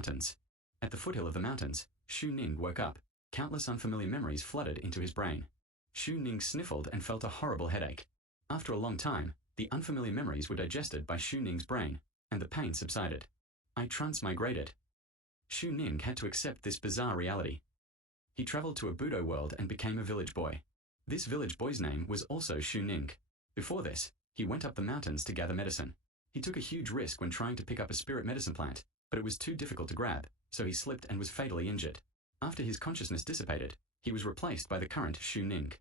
mountains. At the foothill of the mountains, Xu Ning woke up. Countless unfamiliar memories flooded into his brain. Xu Ning sniffled and felt a horrible headache. After a long time, the unfamiliar memories were digested by Xu Ning's brain, and the pain subsided. I transmigrated. Xu Ning had to accept this bizarre reality. He traveled to a Budo world and became a village boy. This village boy's name was also Xu Ning. Before this, he went up the mountains to gather medicine. He took a huge risk when trying to pick up a spirit medicine plant, but it was too difficult to grab, so he slipped and was fatally injured. After his consciousness dissipated, he was replaced by the current Xu Ning.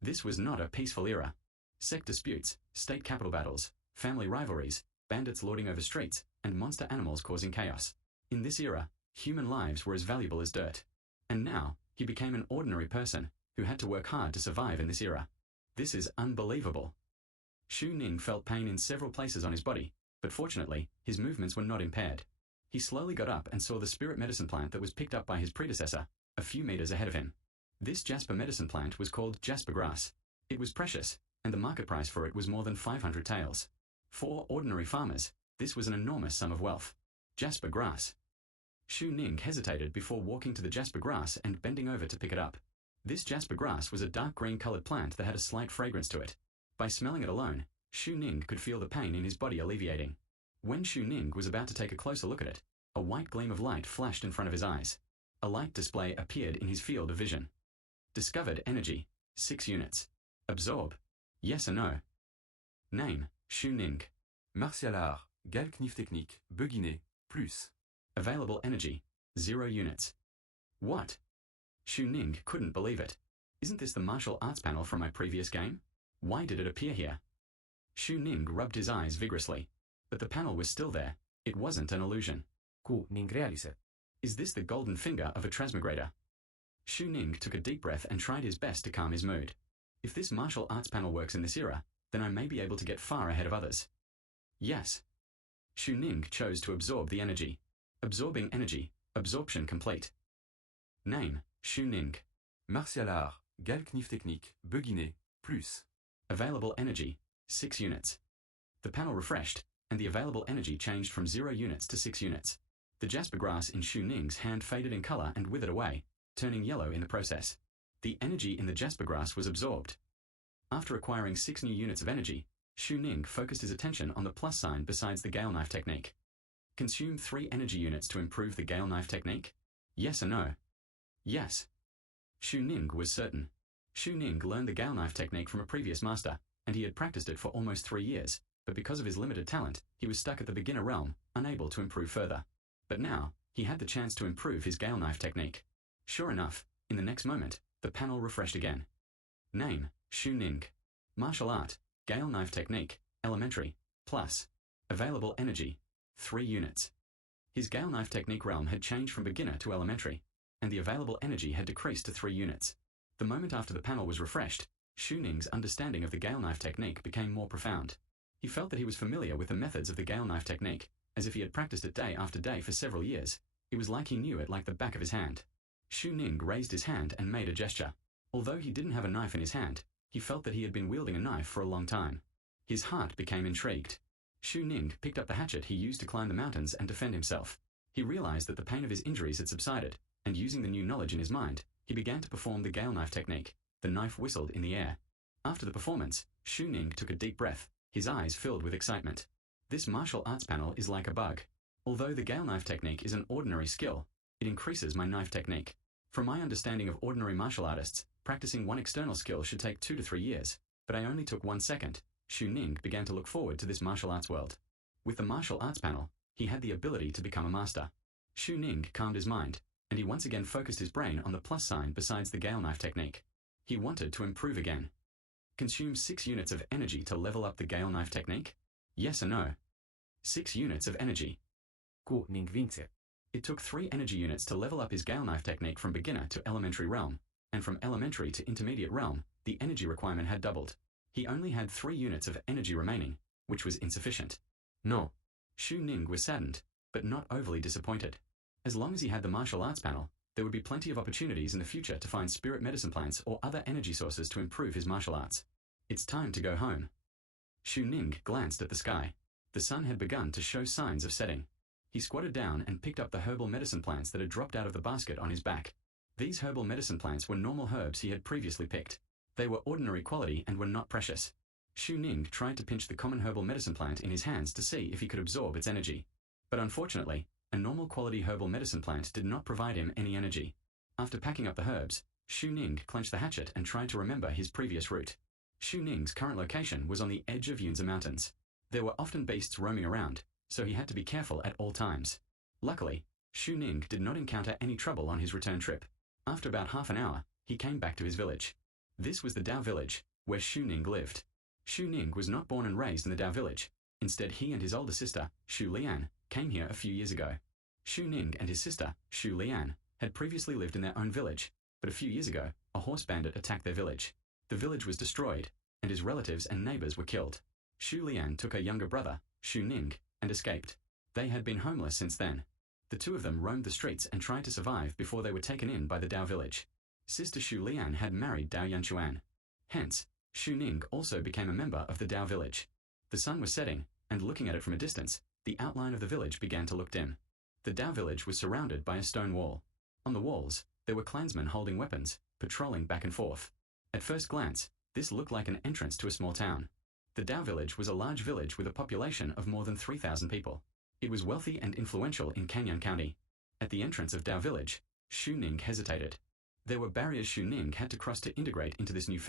This was not a peaceful era. Sect disputes, state capital battles, family rivalries, bandits lording over streets, and monster animals causing chaos. In this era, human lives were as valuable as dirt. And now, he became an ordinary person, who had to work hard to survive in this era. This is unbelievable. Xu Ning felt pain in several places on his body, but fortunately, his movements were not impaired. He slowly got up and saw the spirit medicine plant that was picked up by his predecessor, a few meters ahead of him. This jasper medicine plant was called jasper grass. It was precious, and the market price for it was more than 500 taels. For ordinary farmers, this was an enormous sum of wealth. Jasper grass. Xu Ning hesitated before walking to the jasper grass and bending over to pick it up. This jasper grass was a dark green colored plant that had a slight fragrance to it. By smelling it alone, Xu Ning could feel the pain in his body alleviating. When Xu Ning was about to take a closer look at it, a white gleam of light flashed in front of his eyes. A light display appeared in his field of vision. Discovered energy, 6 units. Absorb. Yes or no? Name, Xu Ning. Martial art, gal knif technique, beginner, plus. Available energy, 0 units. What? Xu Ning couldn't believe it. Isn't this the martial arts panel from my previous game? Why did it appear here? Xu Ning rubbed his eyes vigorously. But the panel was still there. It wasn't an illusion. Ku Ning realize. Is this the golden finger of a transmigrator? Xu Ning took a deep breath and tried his best to calm his mood. If this martial arts panel works in this era, then I may be able to get far ahead of others. Yes. Xu Ning chose to absorb the energy. Absorbing energy. Absorption complete. Name, Xu Ning. Martial art, gal knif technique, beginner, plus. Available energy, 6 units. The panel refreshed, and the available energy changed from 0 units to 6 units. The jasper grass in Xu Ning's hand faded in color and withered away, turning yellow in the process. The energy in the jasper grass was absorbed. After acquiring 6 new units of energy, Xu Ning focused his attention on the plus sign besides the gale knife technique. Consume 3 energy units to improve the gale knife technique? Yes or no? Yes. Xu Ning was certain. Xu Ning learned the gale knife technique from a previous master, and he had practiced it for almost 3 years, but because of his limited talent, he was stuck at the beginner realm, unable to improve further. But now, he had the chance to improve his gale knife technique. Sure enough, in the next moment, the panel refreshed again. Name, Xu Ning. Martial art, gale knife technique, elementary, plus. Available energy, 3 units. His gale knife technique realm had changed from beginner to elementary, and the available energy had decreased to 3 units. The moment after the panel was refreshed, Xu Ning's understanding of the gale knife technique became more profound. He felt that he was familiar with the methods of the gale knife technique, as if he had practiced it day after day for several years. It was like he knew it like the back of his hand. Xu Ning raised his hand and made a gesture. Although he didn't have a knife in his hand, he felt that he had been wielding a knife for a long time. His heart became intrigued. Xu Ning picked up the hatchet he used to climb the mountains and defend himself. He realized that the pain of his injuries had subsided, and using the new knowledge in his mind, he began to perform the gale knife technique. The knife whistled in the air. After the performance, Xu Ning took a deep breath, his eyes filled with excitement. This martial arts panel is like a bug. Although the gale knife technique is an ordinary skill, it increases my knife technique. From my understanding of ordinary martial artists, practicing one external skill should take 2 to 3 years, but I only took 1 second. Xu Ning began to look forward to this martial arts world. With the martial arts panel, he had the ability to become a master. Xu Ning calmed his mind, and he once again focused his brain on the plus sign besides the gale knife technique. He wanted to improve again. Consume 6 units of energy to level up the gale knife technique? Yes or no? 6 units of energy. Ku Ning vince. It took 3 energy units to level up his gale knife technique from beginner to elementary realm, and from elementary to intermediate realm, the energy requirement had doubled. He only had 3 units of energy remaining, which was insufficient. No. Xu Ning was saddened, but not overly disappointed. As long as he had the martial arts panel, there would be plenty of opportunities in the future to find spirit medicine plants or other energy sources to improve his martial arts. It's time to go home. Xu Ning glanced at the sky. The sun had begun to show signs of setting. He squatted down and picked up the herbal medicine plants that had dropped out of the basket on his back. These herbal medicine plants were normal herbs he had previously picked. They were ordinary quality and were not precious. Xu Ning tried to pinch the common herbal medicine plant in his hands to see if he could absorb its energy. But unfortunately, a normal quality herbal medicine plant did not provide him any energy. After packing up the herbs, Xu Ning clenched the hatchet and tried to remember his previous route. Xu Ning's current location was on the edge of Yunzi Mountains. There were often beasts roaming around, so he had to be careful at all times. Luckily, Xu Ning did not encounter any trouble on his return trip. After about half an hour, he came back to his village. This was the Dao village, where Xu Ning lived. Xu Ning was not born and raised in the Dao village. Instead, he and his older sister, Xu Lian, came here a few years ago. Xu Ning and his sister, Xu Lian, had previously lived in their own village, but a few years ago, a horse bandit attacked their village. The village was destroyed, and his relatives and neighbors were killed. Xu Lian took her younger brother, Xu Ning, and escaped. They had been homeless since then. The two of them roamed the streets and tried to survive before they were taken in by the Dao village. Sister Xu Lian had married Dao Yanchuan. Hence, Xu Ning also became a member of the Dao village. The sun was setting, and looking at it from a distance, the outline of the village began to look dim. The Dao village was surrounded by a stone wall. On the walls, there were clansmen holding weapons, patrolling back and forth. At first glance, this looked like an entrance to a small town. The Dao village was a large village with a population of more than 3,000 people. It was wealthy and influential in Canyon County. At the entrance of Dao village, Xu Ning hesitated. There were barriers Xu Ning had to cross to integrate into this new family.